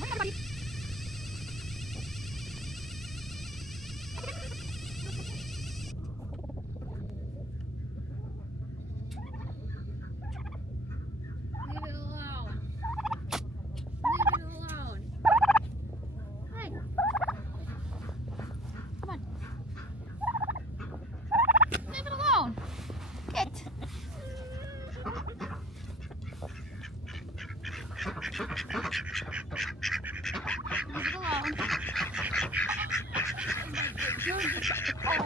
Leave it alone. Leave it alone. Hi. Come on. Leave it alone. Get. Leave it alone. You're just, oh,